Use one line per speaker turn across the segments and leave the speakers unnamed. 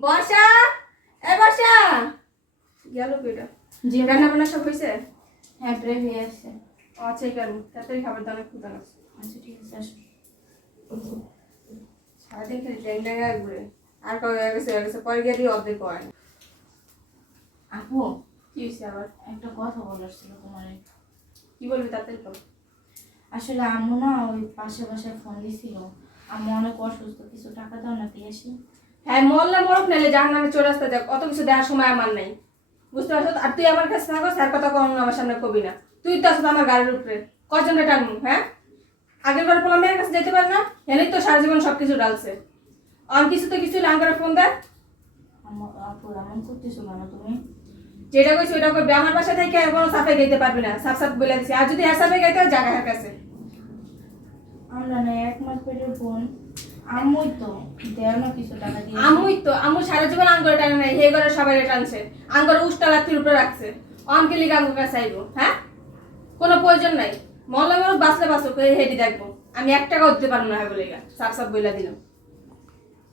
বর্ষা এ বর্ষা। গেল কেটা
জি।
রান্না বান্না সব হয়েছে
হ্যাঁ প্রায় হয়ে আসছে।
আচ্ছা এই কারণ। তাড়াতাড়ি খাবার দানা খুব দানা
আচ্ছা ঠিক আছে আসো।
সারাদিন খালি ট্যাং ট্যাঙ্গা ঘুরে আর কবে হয়ে গেছে হয়ে গেছে পরে গিয়ে দিয়ে অর্ধেক হয়।
আপু
কি হয়েছে আবার?
একটা কথা বলার ছিল তোমার
কি বলবি তাড়াতাড়ি কর
আসলে আম্মু না ওই পাশে বাসায় ফোন দিছিল। আম্মু অনেক অসুস্থ কিছু টাকা দাও না দিয়ে আসি।
হ্যাঁ মরলে মরক নাইলে যার নামে চলে আসতে যাক। অত কিছু দেওয়ার সময় আমার নেই। বুঝতে পারছ? আর তুই আমার কাছে থাকো স্যার কথা কখনো আমার সামনে কবি না। তুই তো আসতো আমার গাড়ির উপরে। কজনটা টানবো হ্যাঁ? আগের বার বললাম মেয়ের কাছে যেতে পারে না? হেলেই তো সারা জীবন সব কিছু ডালছে আর কিছু তো কিছু লাঙ্গারে ফোন দেয়।
তুমি?
যেটা কইছি ওটা করবি আমার বাসা থেকে কোনো সাফে গাইতে পারবি না। সাফ সাফ বলে দিছি। আর যদি হ্যাঁ সাফে গাইতে জায়গা হ্যাঁ কাছে।
আমরা না এক মাস পেটের বোন আম্মুই তো দেয় না কিছু টাকা দিয়ে।
আমুই তো আমু সারা জীবন আঙ্গুরে টানে নাই হে ঘরে সবাই টানছে। আঙ্গুরে উষ্টা লাত্তির উপরে রাখছে। অনকে লিগে আঙ্গুর কাছে আইবো হ্যাঁ? কোনো প্রয়োজন নাই। বাঁচলে বাঁচুক হেঁটে দেখব। আমি এক টাকাও দিতে পারব না বলে সাফ সাফ বইলা দিলাম।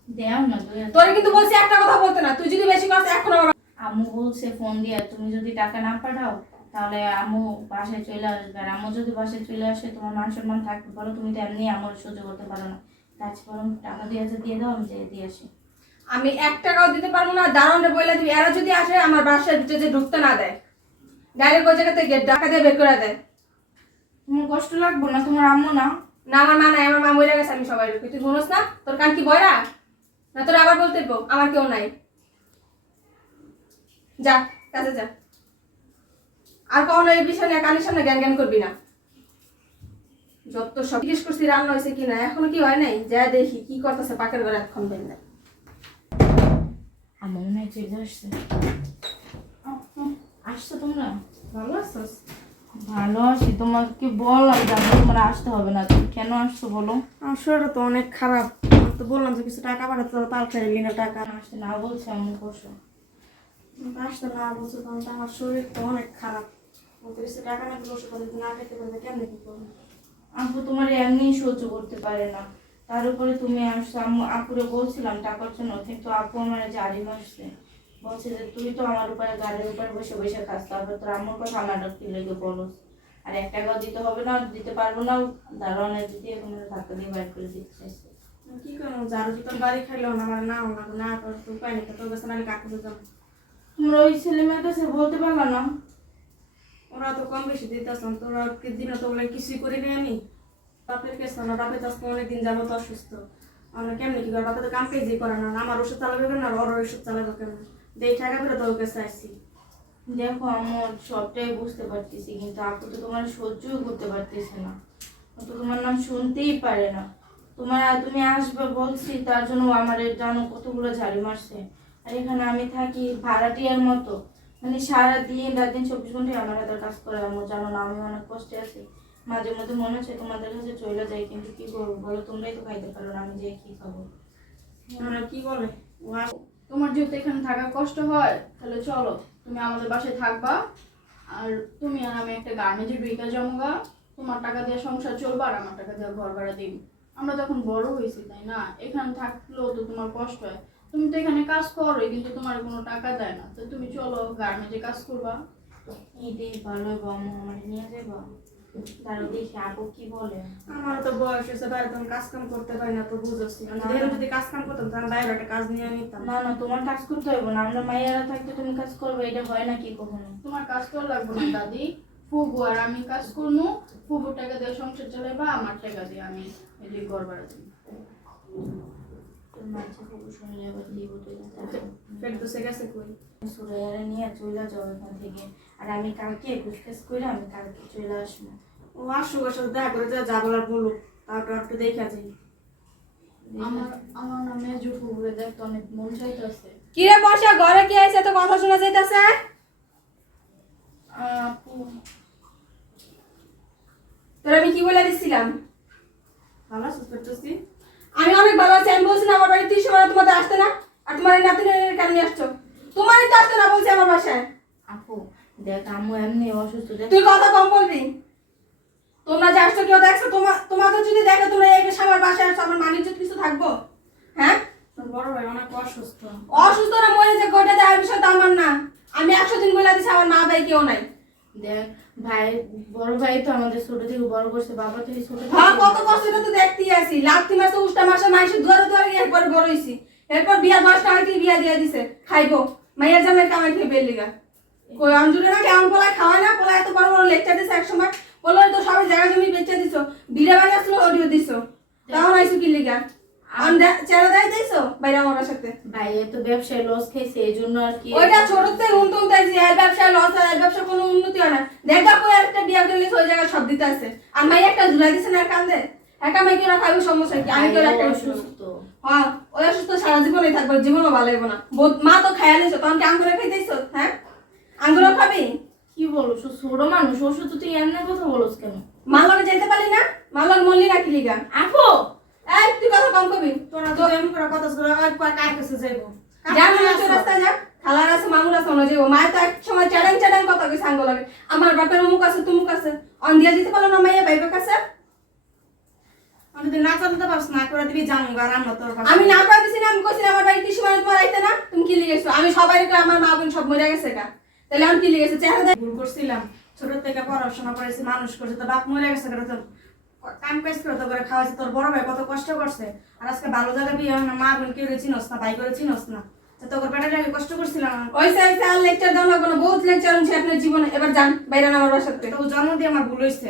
দেও না
তোরে কিন্তু বলছি একটা কথা বলতে না। তুই যদি বেশি করস এখন আমার
আম্মু বলছে ফোন দিয়ে তুমি যদি টাকা না পাঠাও তাহলে আম্মু বাসায় চলে আসবে। আর আম্মু যদি বাসায় চলে আসে তোমার মান সম্মান থাকবে বলো তুমি তো এমনি আমার সহ্য করতে পারো না। টাকা দিয়ে আছে দিয়ে দাও আমি যেয়ে দিয়ে আসি।
আমি এক টাকাও দিতে পারব না দারুণে বইলা দিবি। এরা যদি আসে আমার বাসায় ভিতরে যে ঢুকতে না দেয় ডাইরেক্ট ওই জায়গাতে গেট ডাকা দিয়ে বের করে দেয়।
তোমার কষ্ট লাগবো না? তোমার আম্মু না?
না আমার মা নাই আমার মা মরে গেছে আমি সবাই ঢুকি। তুই শুনোস না? তোর কান কি বয়রা না তোর আবার বলতে আমার কেউ নাই। যা কাছে যা। আর কখনো এই বিষয় নিয়ে কানের সামনে জ্ঞান জ্ঞান করবি না। যত সব জিজ্ঞেস করছি রান্না হয়েছে কি না এখনও কি হয় নাই? যা দেখি কি করতেছে পাকের ঘরে এখন পেন না
আম্মু মনে হয় চলে আসছে। আসছো তোমরা?
ভালো আছিস
ভালো আছি। তোমাকে বললাম যে আম্মু তোমার আসতে হবে না। তুমি কেন আসছো বলো?
আমার শরীরটা তো অনেক খারাপ। তো বললাম যে কিছু টাকা পাঠাতে হবে, তাল খাইলি না টাকা
আসতে না বলছে আম্মু বসো।
আসতে না বলছো কারণ তো আমার শরীর তো অনেক খারাপ। কিছু টাকা না দিলে ওষুধ না খেতে পারবে কেমনে কি করব?
আপু তোমার এমনি সহ্য করতে পারে না। তার উপরে তুমি আপুরে বলছিলাম টাকার জন্য কিন্তু আপু আমার জারি মারছে বলছে যে তুই তো আমার উপরে গাড়ির উপরে বসে বসে খাস তারপর তোর আম্মুর কথা আমার কি লেগে বলস আর এক টাকাও দিতে হবে না দিতে পারব না দারোয়ানে দিতে এখন ধাক্কা দিয়ে বাইর করে দিতে চাইছে
কি করব যার তোর বাড়ি খাইলেও না আমার না না না তোর তো উপায় নেই তোর কাছে নাহলে কাকে
তোমরা ওই ছেলে মেয়ের কাছে বলতে পারল না?
ওরা তো কম বেশি দিতেছ তোরা দিন তো বলে কিছুই করি নি আমি। বাপের কেছে না, বাপের তো অনেকদিন যাব তো অসুস্থ। আমরা কেমনি কি করব? বাপে তো কাম কাজই করে না, আমার ওষুধ চালাবে কেন আর ওর ওষুধ চালাবে কেন দেই টাকা করে তোর কাছে আসছি
দেখো আমার সবটাই বুঝতে পারতেছি, কিন্তু আপু তো তোমার সহ্যই করতে পারতেছে না। তো তোমার নাম শুনতেই পারে না। তোমার তুমি আসবে বলছি, তার জন্য আমার জানো কতগুলো ঝাড়ি মারছে। আর এখানে আমি থাকি ভাড়াটিয়ার মতো। মানে সারা দিন রাত দিন চব্বিশ ঘন্টায় আমার হাতের কাজ করে আমার জানো না আমি অনেক কষ্টে আছি। মাঝে মধ্যে মনে হচ্ছে তোমাদের কাছে চলে যাই কিন্তু কি করব বলো? তোমরাই তো খাইতে পারো না আমি যে কি খাব?
কি বলে
তোমার যেহেতু এখানে থাকা কষ্ট হয় তাহলে চলো তুমি আমাদের বাসায় থাকবা আর তুমি আর আমি একটা গার্মেন্টের বিকা জমগা। তোমার টাকা দিয়ে সংসার চলবে আর আমার টাকা দিয়ে ঘর ভাড়া দিন আমরা তখন বড় হয়েছি তাই না? এখানে থাকলেও তো তোমার কষ্ট হয়। তুমি তো এখানে কাজ করোই কিন্তু তোমার কোনো টাকা দেয় না। তো তুমি চলো গার্মেন্টে কাজ করবা।
এটাই ভালো হবে আমার নিয়ে যাব তারও দেখি আপু কি বলে?
আমার তো বয়স হয়েছে বাইরে তখন কাজ কাম করতে পারি না তো বুঝছি আমি যদি কাজ কাম করতাম তাহলে বাইরে একটা কাজ নিয়ে নিতাম।
না না তোমার কাজ করতে হবে না। আমরা মায়েরা থাকতে তুমি কাজ করবে এটা হয় নাকি কখনো?
তোমার কাজ করা লাগবে না দাদি। ফুবু আর আমি কাজ করব ফুবুর টাকা দিয়ে সংসার চালাইবা আমার টাকা দিয়ে আমি এই যে ঘর
সুরাইয়ারে নিয়ে চলে যাও এখান থেকে আর আমি কালকে গুছকাজ করে আমি কালকে চলে আসব
ও আসুক ওর দেখা করে যা যা বলার বলুক তারপর একটু দেখে যাই
আমার আমার নামে যে ফুবুরে দেখতে অনেক মন চাইতেছে
কি রে বর্ষা ঘরে কি আইছে তো কথা শোনা যাইতাছে?
আপু।
তোর আমি কি বলে দিছিলাম? ভালো আমি অনেক ভালো আছি আমি বলছি না আমার বাড়ি তুই সময় তোমাদের আসতে না এই নাতি কেন আসছো? তোমারই তো আসতে না বলছি আমার বাসায়।
আপু দেখ আম্মু এমনি অসুস্থ।
তুই কথা কম বলবি। তোমরা যে আসছো কেউ দেখছ? তোমার তোমাদের যদি দেখো তোমরা এই আমার বাসায় আসছো আমার মানিজ্য কিছু থাকব? হ্যাঁ?
বড় ভাই অনেক অসুস্থ।
অসুস্থ না মরে যে গোটা দেওয়ার বিষয় তো আমার না। আমি একশো দিন বলে দিছি আমার মা ভাই কেউ নাই।
দেখ ভাই বড় ভাই তো আমাদের ছোট থেকে বড় করছে বাবা থেকে ছোট
হ্যাঁ কত কষ্ট তো দেখতেই আছি। লাত্তি মাসে উষ্টা মাসে মাইসে দুয়ারে দুয়ারে এরপর বড় হইছি। এরপর বিয়ার বয়সটা হয়তো বিয়া দিয়ে দিছে খাইবো। মাইয়ার জামাই কামাই খেয়ে বের লিগা। কই অঞ্জুরে না কেমন পোলায় খাওয়ায় না? পোলায় এত বড় বড় লেকচার দিছে এক সময় পোলায় তো সবাই জায়গা জমি বেচে দিছো। বিড়ে বাড়ি আসলো অডিও দিছো। তখন আইসো কি লিগা? চেহারা দেয় দিছো? বাইরে আমার সাথে।
ভাই এ তো ব্যবসায় লস খাইছে এই জন্য আর কি
ওইটা ছোট থেকে এর ব্যবসায় লস ব্যবসা কোনো উন্নতি হয় না। দেখা কই একটা বিয়া করলে ওই জায়গায় সব দিতে আছে। আর মাই একটা ঝুলাই দিছে না কান্দে? একা মাই কেউ খাবি সমস্যা কি? আমি
ভাই,
একটা অসুস্থ। হ্যাঁ ওই অসুস্থ সারা জীবনই থাকবে জীবনও ভালো লাগবে না। মা তো খাইয়া নিছো তখন কি আঙ্গুরে খাইতেছো হ্যাঁ? আঙ্গুরও খাবি?
কি বলো ছোট মানুষ ওষুধ তুই এমনি কথা বলস কেন?
মা লগে যেতে পারলি না? মা লগে মরলি না কি লিগা?
আপু!
এই তুই কথা কম কবি।
তোরা তো এমন করে কথা শুনে আর কয় কার কাছে যাইবো?
যা মনে হচ্ছে রাস্তায় যা। খালার আছে মামুর আছে মনে যাব মায়ের তো এক সময় চ্যাডাং চ্যাডাং কথা কই সাঙ্গ লাগে আমার বাপের অমুক আছে তুমুক আছে। অন দিয়া যেতে পারল না মাইয়া বাইবের কাছে?
আমি না চালাতে পারছ না করে দিবি যাব রান্না তোর
আমি না করে না আমি কইছি আমার মানে তোমার আইতে না তুমি কি লিগেছো আমি সবাই আমার মা বোন সব মরে গেছে কা তাহলে আমি কি লিগেছে চেহারা
ভুল করছিলাম ছোট থেকে পড়াশোনা করেছি মানুষ করছে তো বাপ মরে গেছে করে তো কাম কাজ করে তো করে খাওয়াইছে তোর বড় ভাই কত কষ্ট করছে। আর আজকে ভালো জায়গা বিয়ে না মা বোন কেউ চিনস না ভাই করে চিনস না। তো তোর পেটে লাগে কষ্ট করছিলাম।
ওই আর লেকচার দাও না কোনো বহুত লেকচার আছে আপনার জীবনে। এবার যান বাইরে আমার বাসাতে।
তো জন্ম দিয়ে আমার ভুল হয়েছে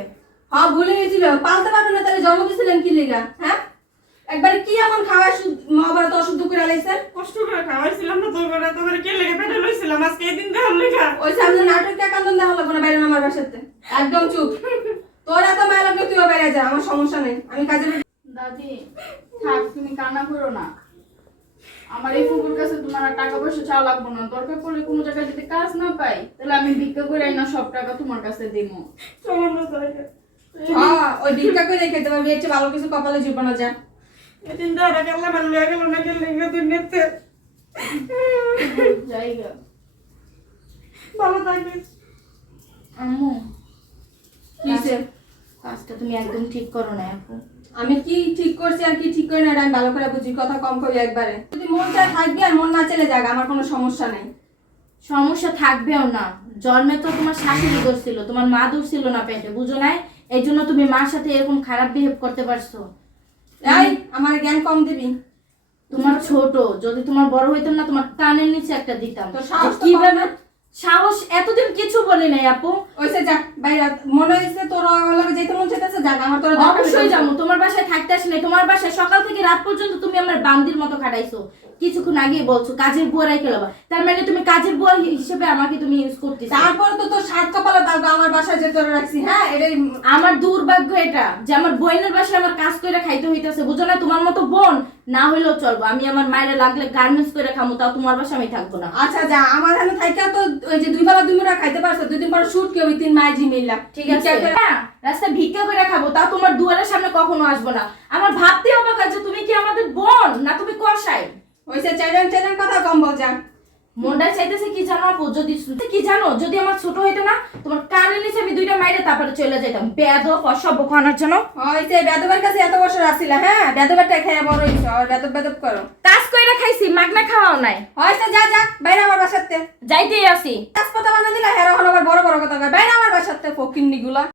হ্যাঁ ভুলে গেছিল। পালতে পারবেন না তাহলে জন্ম দিয়েছিলেন কি লিগা? হ্যাঁ? একবারে কি এমন খাওয়া মা বাবা অশুদ্ধ করে আলাইছেন
কষ্ট করে খাওয়াইছিলাম না তোর করে তোর কে লেগে পেটে লইছিলাম? আজকে এই দিন লেখা
ওই সামনে নাটকটা কান্দন দেওয়া লাগবে না বাইরে আমার বাসাতে? একদম চুপ। তোর এত মায়া লাগলে তুইও বাইরে যা আমার সমস্যা নেই। আমি কাজে
দাদি থাক তুমি কান্না করো না। আমার এই ফুকুর কাছে তোমার আর টাকা পয়সা চাওয়া লাগবো না। দরকার পড়লে কোনো জায়গায় যদি কাজ না পাই তাহলে আমি ভিক্ষা করে না সব টাকা তোমার কাছে দিব
জায়গা
হ্যাঁ ওই ভিক্ষা করে খেতে পারবি এর চেয়ে ভালো কিছু কপালে জুটবে যা।
এই দিন দেখা গেল আমার গেল না গেলে তুই
জায়গা।
ভালো থাকিস
আম্মু
কিসে
কাজটা তুমি একদম ঠিক করো না আপু।
আমি কি ঠিক করছি আর কি ঠিক করি না আমি ভালো করে বুঝি কথা কম করি একবারে। যদি মন চায় থাকবি আর মন না চলে যাক আমার কোনো সমস্যা নেই।
সমস্যা থাকবেও না। জন্মে তো তোমার শাশুড়ি করছিল তোমার মা ছিল না পেটে বুঝো নাই? এই জন্য তুমি মার সাথে এরকম খারাপ বিহেভ করতে পারছ।
এই আমার জ্ঞান কম দিবি।
তোমার ছোট যদি তোমার বড় হইতো না তোমার কানের নিচে একটা দিতাম।
তো সাহস
কীভাবে? সাহস এতদিন কিছু বলি নাই আপু।
ওইসে যাক বাইরে মনে হয়েছে তোর লাগে যেতে মন চাইতেছে যাক আমার তোর
অবশ্যই। যাব। তোমার বাসায় থাকতে আসি নাই। তোমার বাসায় সকাল থেকে রাত পর্যন্ত তুমি আমার বান্দির মতো খাটাইছো। কিছুক্ষণ আগে বলছো কাজের বুয়া রাই খেলাবা তার মানে তুমি কাজের বুয়া হিসেবে আমাকে তুমি ইউজ করতেছো।
তারপরে তো তোর সাত কপালে দাগ আমার বাসায় যে তোর রাখছি হ্যাঁ এটাই
আমার দুর্ভাগ্য এটা যে আমার বোনের বাসায় আমার কাজ করে খাইতে হইতাছে। বুঝো না তোমার মতো বোন না হইলেও চলবো। আমি আমার মায়ের লাগলে গার্মেন্টস করে খামো তাও তোমার বাসায় আমি থাকব না।
আচ্ছা যা আমার হাতে থাইকা তো ওই যে দুই বেলা দুই মুঠা খাইতে পারছ দুই দিন পর শুট কেউ তিন মাই জি মিললাম
ঠিক আছে। হ্যাঁ রাস্তায় ভিক্ষা করে খাব তাও তোমার দুয়ারের সামনে কখনো আসব না। আমার ভাবতে অবাক আছে তুমি কি আমাদের বোন না তুমি কষাই
ওইসে চাইলেন চাইলেন কথা কম বল যা
মনটা চাইতেছে কি জানো আপু? যদি কি জানো? যদি আমার ছোট হইতো না তোমার কানের নিচে আমি দুইটা মাইরে তারপরে চলে যেতাম বেদ অসভ্য খানার জন্য।
ওইসে বেদবের কাছে এত বছর আসছিল হ্যাঁ? বেদবেরটা খেয়ে বড় হইছো আর বেদব বেদব করো।
কাজ কইরা খাইছি মাগনা খাওয়াও নাই।
হয়েছে যা যা বাইরে আমার বাসাতে।
যাইতেই আসি।
কাজ কথা বানা দিলা হেরা হলো আবার বড় বড় কথা কয় বাইরে আমার বাসাতে ফকিন্নি গুলা